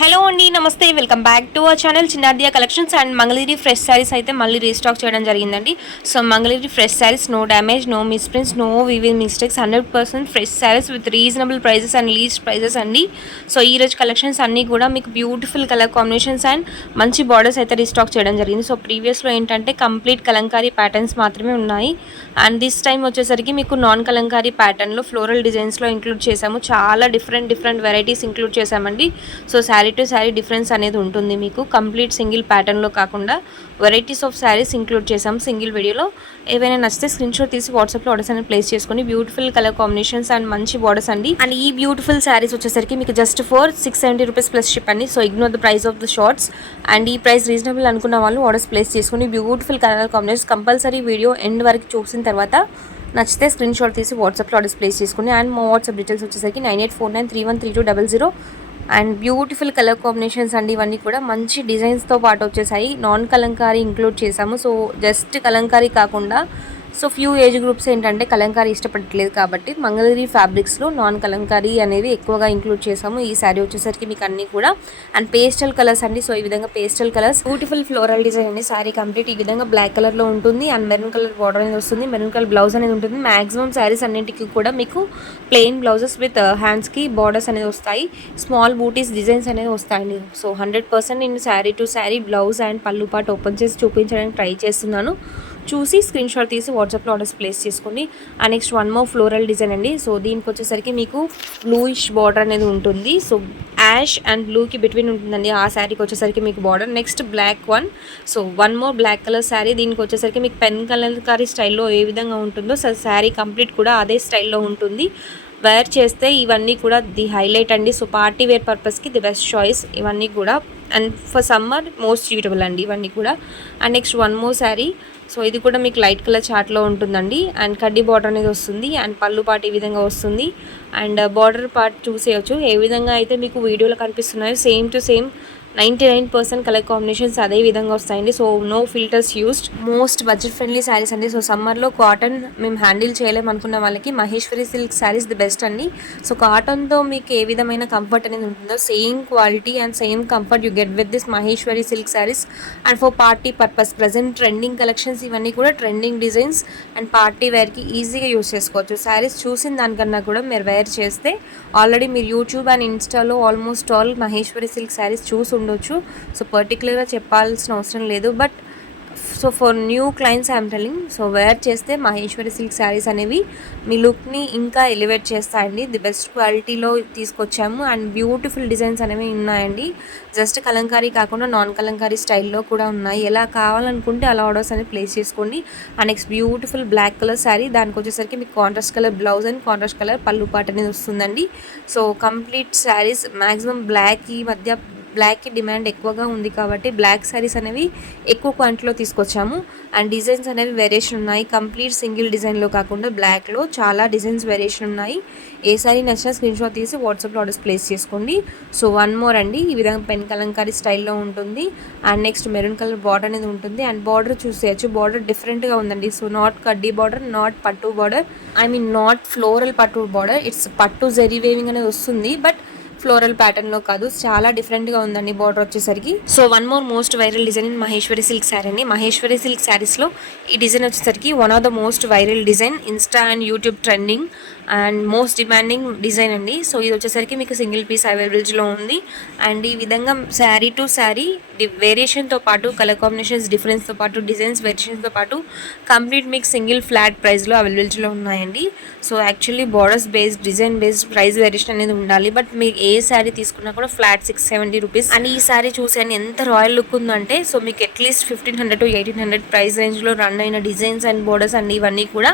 Hello అండి, నమస్తే. Welcome back to our channel చిన్నార్దియా collections and Mangalagiri fresh saris అయితే మళ్ళీ రీస్టాక్ చేయడం జరిగిందండి. So Mangalagiri fresh saris, no damage, no misprints, no weaving mistakes, 100% fresh saris with reasonable prices and least prices అండి. So ఈ రోజు కలెక్షన్స్ అన్నీ కూడా మీకు బ్యూటిఫుల్ కలర్ కాంబినేషన్స్ అండ్ మంచి బార్డర్స్ అయితే రీస్టాక్ చేయడం జరిగింది. సో ప్రీవియస్లో ఏంటంటే కంప్లీట్ కలంకారీ ప్యాటర్న్స్ మాత్రమే ఉన్నాయి. అండ్ దిస్ టైం వచ్చేసరికి మీకు నాన్ కలంకారీ ప్యాటర్న్లో ఫ్లోరల్ డిజైన్స్లో ఇంక్లూడ్ చేసాము. చాలా డిఫరెంట్ వెరైటీస్ ఇంక్లూడ్ చేసామండి. So sari to sari difference అనేది ఉంటుంది. మీకు కంప్లీట్ సింగిల్ ప్యాటర్న్లో కాకుండా వెరైటీస్ ఆఫ్ శారీస్ ఇంక్లూడ్ చేసాం సింగిల్ వీడియోలో. ఏవైనా నచ్చితే స్క్రీన్ షాట్ తీసి వాట్సాప్లో ఆర్డర్స్ అనేది ప్లేస్ చేసుకొని బ్యూటిఫుల్ కలర్ కాంబినేషన్స్ అండ్ మంచి బార్డర్స్ అండి. అండ్ ఈ బ్యూటిఫుల్ శారీస్ వచ్చేసరికి మీకు just for 670 rupees plus ship అండి. So ignore the price of the shorts. And ఈ ప్రైస్ రీజనబుల్ అనుకున్న వాళ్ళు ఆర్డర్స్ ప్లేస్ చేసుకుని beautiful colour combinations compulsory video end వరకు చూసిన తర్వాత నచ్చితే స్క్రీన్ షాట్ తీసి వాట్సాప్లో ఆర్డర్స్ ప్లేస్ చేసుకుని. అండ్ మా వాట్సాప్ డీటెయిల్స్ వచ్చేసరికి 9849313200. అండ్ బ్యూటిఫుల్ కలర్ కాంబినేషన్స్ అండి. ఇవన్నీ కూడా మంచి డిజైన్స్తో పాటు వచ్చేసాయి. నాన్ కలంకారీ ఇంక్లూడ్ చేసాము. సో జస్ట్ కలంకారీ కాకుండా సో ఫ్యూ ఏజ్ గ్రూప్స్ ఏంటంటే కలంకారీ ఇష్టపడట్లేదు కాబట్టి మంగళగిరి ఫ్యాబ్రిక్స్లో నాన్ కలంకారీ అనేవి ఎక్కువగా ఇంక్లూడ్ చేసాము. ఈ శారీ వచ్చేసరికి మీకు అన్నీ కూడా అండ్ పేస్టల్ కలర్స్ అండి. సో ఈ విధంగా pastel colours, beautiful floral design అండి. శారీ కంప్లీట్ ఈ విధంగా బ్లాక్ కలర్లో ఉంటుంది అండ్ మెరూన్ కలర్ బార్డర్ అనేది వస్తుంది. మెరూన్ కలర్ బ్లౌజ్ అనేది ఉంటుంది. మ్యాక్సిమం శారీస్ అన్నింటికి కూడా మీకు ప్లెయిన్ బ్లౌజెస్ విత్ హ్యాండ్స్కి బార్డర్స్ అనేది వస్తాయి. స్మాల్ బూటీస్ డిజైన్స్ అనేది వస్తాయండి. సో 100% నేను sari to sari blouse and పళ్ళు పాటు ఓపెన్ చేసి చూపించడానికి ట్రై చేస్తున్నాను. చూసి స్క్రీన్ షాట్ తీసి వాట్సాప్లో ఆర్డర్స్ ప్లేస్ చేసుకోండి. And next one more floral design అండి. సో దీనికి వచ్చేసరికి మీకు బ్లూయిష్ బార్డర్ అనేది ఉంటుంది. సో యాష్ అండ్ బ్లూకి బిట్వీన్ ఉంటుందండి. ఆ శారీకి వచ్చేసరికి మీకు border. Next black one. So one more black colour sari. దీనికి వచ్చేసరికి మీకు పెన్ కలంకారీ స్టైల్లో ఏ విధంగా ఉంటుందో సో శారీ కంప్లీట్ కూడా అదే స్టైల్లో ఉంటుంది. వేర్ చేస్తే ఇవన్నీ కూడా ది హైలైట్ అండి. సో పార్టీ వేర్ పర్పస్కి ది బెస్ట్ చాయిస్ ఇవన్నీ కూడా. And for summer most suitable అండి ఇవన్నీ కూడా. And next one more sari. So ఇది కూడా మీకు లైట్ కలర్ చార్ట్లో ఉంటుందండి. అండ్ కడ్డీ బార్డర్ అనేది వస్తుంది. అండ్ పళ్ళు పాటు ఈ విధంగా వస్తుంది. అండ్ బార్డర్ పార్ట్ చూసేయచ్చు ఏ విధంగా అయితే మీకు వీడియోలో కనిపిస్తున్నాయో same to same 99% colour combinations అదే విధంగా వస్తాయండి. So no filters used. Most budget friendly saris అండి. సో సమ్మర్లో కాటన్ మేము హ్యాండిల్ చేయలేమనుకున్న వాళ్ళకి Maheshwari silk saris the best అండి. సో కాటన్తో మీకు ఏ విధమైన కంఫర్ట్ అనేది ఉంటుందో same quality and same comfort you get with this Maheshwari silk saris. And for party purpose present trending collections ఇవన్నీ కూడా ట్రెండింగ్ డిజైన్స్ అండ్ పార్టీ వేర్కి ఈజీగా యూస్ చేసుకోవచ్చు. శారీస్ చూసిన దానికన్నా కూడా మీరు వేర్ చేస్తే ఆల్రెడీ మీరు యూట్యూబ్ అండ్ ఇన్స్టాలో almost all Maheshwari silk saris చూసి ఉండొచ్చు. సో పర్టికులర్గా చెప్పాల్సిన అవసరం లేదు. But so for new clients I'm telling. So where చేస్తే మహేశ్వరి సిల్క్ శారీస్ అనేవి మీ లుక్ని ఇంకా ఎలివేట్ చేస్తాయండి. ది బెస్ట్ క్వాలిటీలో తీసుకొచ్చాము అండ్ బ్యూటిఫుల్ డిజైన్స్ అనేవి ఉన్నాయండి. జస్ట్ కలంకారీ కాకుండా నాన్ కలంకారీ స్టైల్లో కూడా ఉన్నాయి. ఎలా కావాలనుకుంటే అలా ఆర్డర్స్ అనేది ప్లేస్ చేసుకోండి. And next beautiful black colour sari. దానికి వచ్చేసరికి మీకు contrast colour blouse and contrast colour పళ్ళు పాట అనేది వస్తుందండి. So complete saris maximum black ఈ మధ్య బ్లాక్కి డిమాండ్ ఎక్కువగా ఉంది కాబట్టి బ్లాక్ శారీస్ అనేవి ఎక్కువ క్వాంటిటీలో తీసుకొచ్చాము. అండ్ డిజైన్స్ అనేవి వేరియేషన్ ఉన్నాయి. కంప్లీట్ సింగిల్ డిజైన్లో కాకుండా బ్లాక్లో చాలా డిజైన్స్ వేరియేషన్ ఉన్నాయి. ఏ శారీ నచ్చినా స్క్రీన్ షాట్ తీసి వాట్సాప్లో ఆర్డర్స్ ప్లేస్ చేసుకోండి. సో వన్ మోర్ అండి. ఈ విధంగా పెన్ కలంకారీ స్టైల్లో ఉంటుంది. And next maroon colour border అనేది ఉంటుంది. అండ్ బార్డర్ చూసేయచ్చు. బార్డర్ డిఫరెంట్గా ఉందండి. So not kaddi border, not pattu border, not floral pattu border. It's pattu zari weaving అనేది వస్తుంది. బట్ ఫ్లోరల్ ప్యాటర్న్లో కాదు. చాలా డిఫరెంట్గా ఉందండి బార్డర్ వచ్చేసరికి. So one more most viral design in Maheshwari silk sari అండి. మహేశ్వరి సిల్క్ శారీస్లో ఈ డిజైన్ వచ్చేసరికి one of the most viral design. Insta and YouTube trending and most demanding design అండి. సో ఇది వచ్చేసరికి మీకు సింగిల్ పీస్ అవైలబిలిటీలో ఉంది. అండ్ ఈ విధంగా శారీ టు శారీ వేరియేషన్తో పాటు కలర్ కాంబినేషన్స్ డిఫరెన్స్తో పాటు డిజైన్స్ వేరియేషన్తో పాటు కంప్లీట్ మీకు సింగిల్ ఫ్లాట్ ప్రైస్లో అవైలబిలిటీలో ఉన్నాయండి. So actually borders based design based price variation అనేది ఉండాలి. బట్ మీకు ఏ శారీ తీసుకున్నా కూడా ఫ్లాట్ 670 రూపీస్. అండ్ ఈ శారీ చూసాను ఎంత రాయల్ లుక్ ఉందంటే సో మీకు అట్లీస్ట్ 1500 to 1800 ప్రైస్ రేంజ్లో రన్ అయిన డిజైన్స్ అండ్ బోర్డర్స్ అండి. ఇవన్నీ కూడా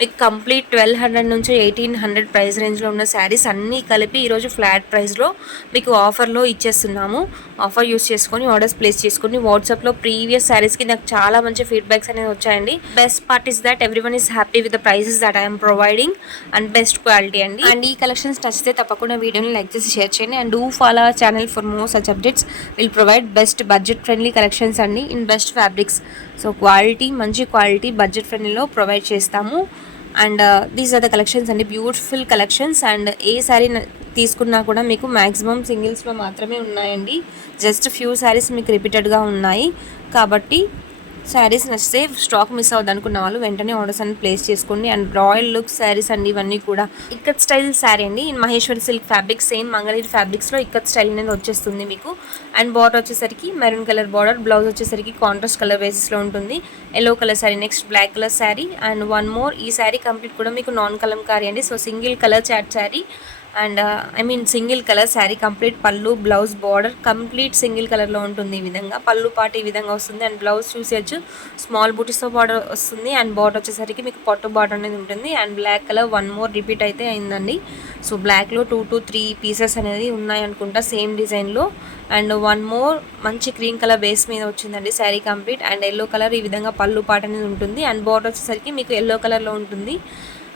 మీకు కంప్లీట్ 1200 నుంచి 1800 ప్రైస్ రేంజ్లో ఉన్న శారీస్ అన్నీ కలిపి ఈరోజు ఫ్లాట్ ప్రైస్లో మీకు ఆఫర్లో ఇచ్చేస్తున్నాము. ఆఫర్ యూస్ చేసుకొని ఆర్డర్స్ ప్లేస్ చేసుకొని వాట్సాప్లో ప్రీవియస్ శారీస్కి నాకు చాలా మంచి ఫీడ్బ్యాక్స్ అనేది వచ్చాయండి. Best part is that everyone is happy with the prices that I'm providing and best quality అండి. అండ్ ఈ కలెక్షన్స్ నచ్చితే తప్పకుండా వీడియోని లైక్ చేసి షేర్ చేయండి. And do follow our channel for more such updates. Will provide best budget friendly collections అండి in best fabrics. So quality మంచి quality budget ఫ్రెండ్లీలో ప్రొవైడ్ చేస్తాము. And these are the collections అండి, బ్యూటిఫుల్ కలెక్షన్స్. అండ్ ఏ శారీ తీసుకున్నా కూడా మీకు maximum సింగిల్స్లో మాత్రమే ఉన్నాయండి. జస్ట్ ఫ్యూ శారీస్ మీకు రిపీటెడ్గా ఉన్నాయి. కాబట్టి శారీస్ నచ్చితే స్టాక్ మిస్ అవ్వద్దు అనుకున్న వాళ్ళు వెంటనే ఆర్డర్స్ అని ప్లేస్ చేసుకోండి. అండ్ రాయల్ లుక్ శారీస్ అండి ఇవన్నీ కూడా. ఇక్కత్ స్టైల్ శారీ అండి, in Maheshwari silk fabric, same Mangalagiri ఫ్యాబ్రిక్స్లో ఇక్కత్ స్టైల్ అనేది వచ్చేస్తుంది మీకు. అండ్ బార్డర్ వచ్చేసరికి మెరూన్ కలర్ బార్డర్, బ్లౌజ్ వచ్చేసరికి కాంట్రాస్ట్ కలర్ బేసిస్లో ఉంటుంది. Yellow colour sari, next black colour sari. And one more, ఈ శారీ కంప్లీట్ కూడా మీకు నాన్ కలంకారీ అండి. సో సింగిల్ కలర్ చాట్ sari and single colour sari, complete పళ్ళు బ్లౌజ్ బార్డర్ కంప్లీట్ సింగిల్ కలర్లో ఉంటుంది. ఈ విధంగా పళ్ళు పాటు ఈ విధంగా వస్తుంది. అండ్ బ్లౌజ్ చూసేయచ్చు, స్మాల్ బూటీస్తో బార్డర్ వస్తుంది. అండ్ బార్డర్ వచ్చేసరికి మీకు పట్టు బార్డర్ అనేది ఉంటుంది. And black colour one more repeat అయితే అయిందండి. సో బ్లాక్లో 2 to 3 పీసెస్ అనేది ఉన్నాయి అనుకుంటా సేమ్ డిజైన్లో. అండ్ వన్ మోర్ మంచి క్రీమ్ కలర్ బేస్ మీద వచ్చిందండి sari complete. And yellow colour ఈ విధంగా పళ్ళు పాట అనేది ఉంటుంది. అండ్ బార్డర్ వచ్చేసరికి మీకు ఎల్లో కలర్లో ఉంటుంది.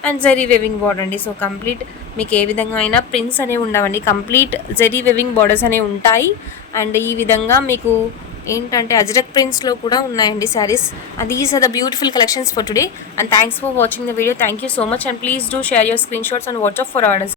అండ్ జరీ వెవింగ్ బార్డర్ అండి. సో కంప్లీట్ మీకు ఏ విధంగా అయినా ప్రింట్స్ అనేవి ఉండవండి, కంప్లీట్ జరీ వెవింగ్ బార్డర్స్ అనేవి ఉంటాయి. అండ్ ఈ విధంగా మీకు ఏంటంటే అజ్రక్ ప్రింట్స్లో కూడా ఉన్నాయండి saris. These are the beautiful collections for today. And thanks for watching the video. Thank you so much. And please do share your screen shots and WhatsApp for orders.